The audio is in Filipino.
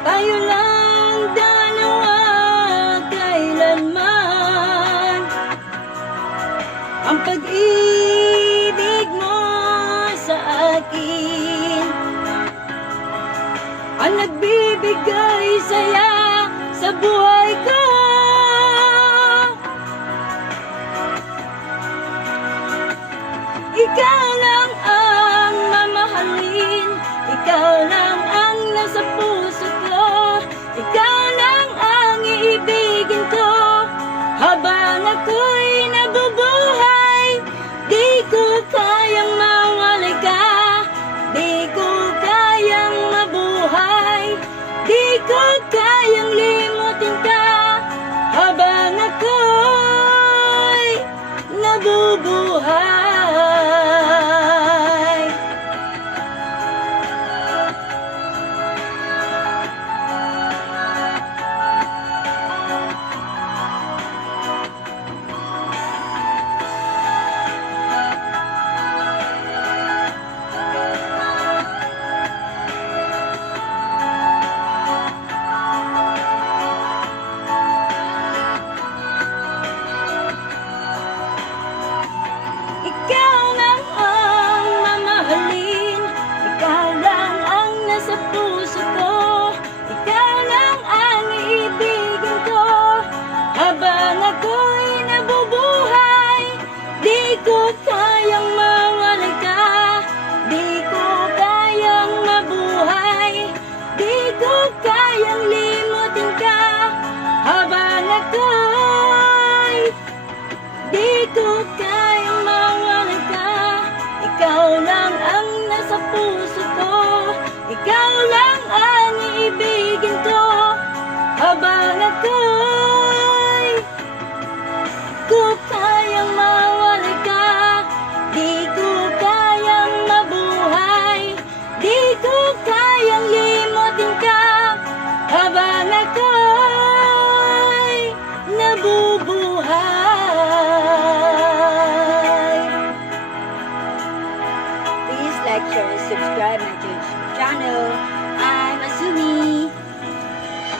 tayo lang dalawa kailanman. Ang pag-ibig mo sa akin ang nagbibigay saya sa buhay ko. Ikaw lang ang mamahalin, ikaw lang ang nasa puso ko, ikaw lang ang iibigin ko. Habang ako'y nabubuhay, di ko kayang mawalay ka, di ko kayang mabuhay, di ko kayang limutin ka. Habang ako'y nabubuhay. Ikaw lang ang mamahalin, ikaw lang ang nasa puso ko, ikaw lang ang iibigin ko. Habang ako'y nabubuhay, di ko kayang mawalay ka, di ko kayang mabuhay, di ko kayang limutin ka. Habang ako'y di ko kayang mawalay ka, ikaw lang ang nasa puso ko, ikaw lang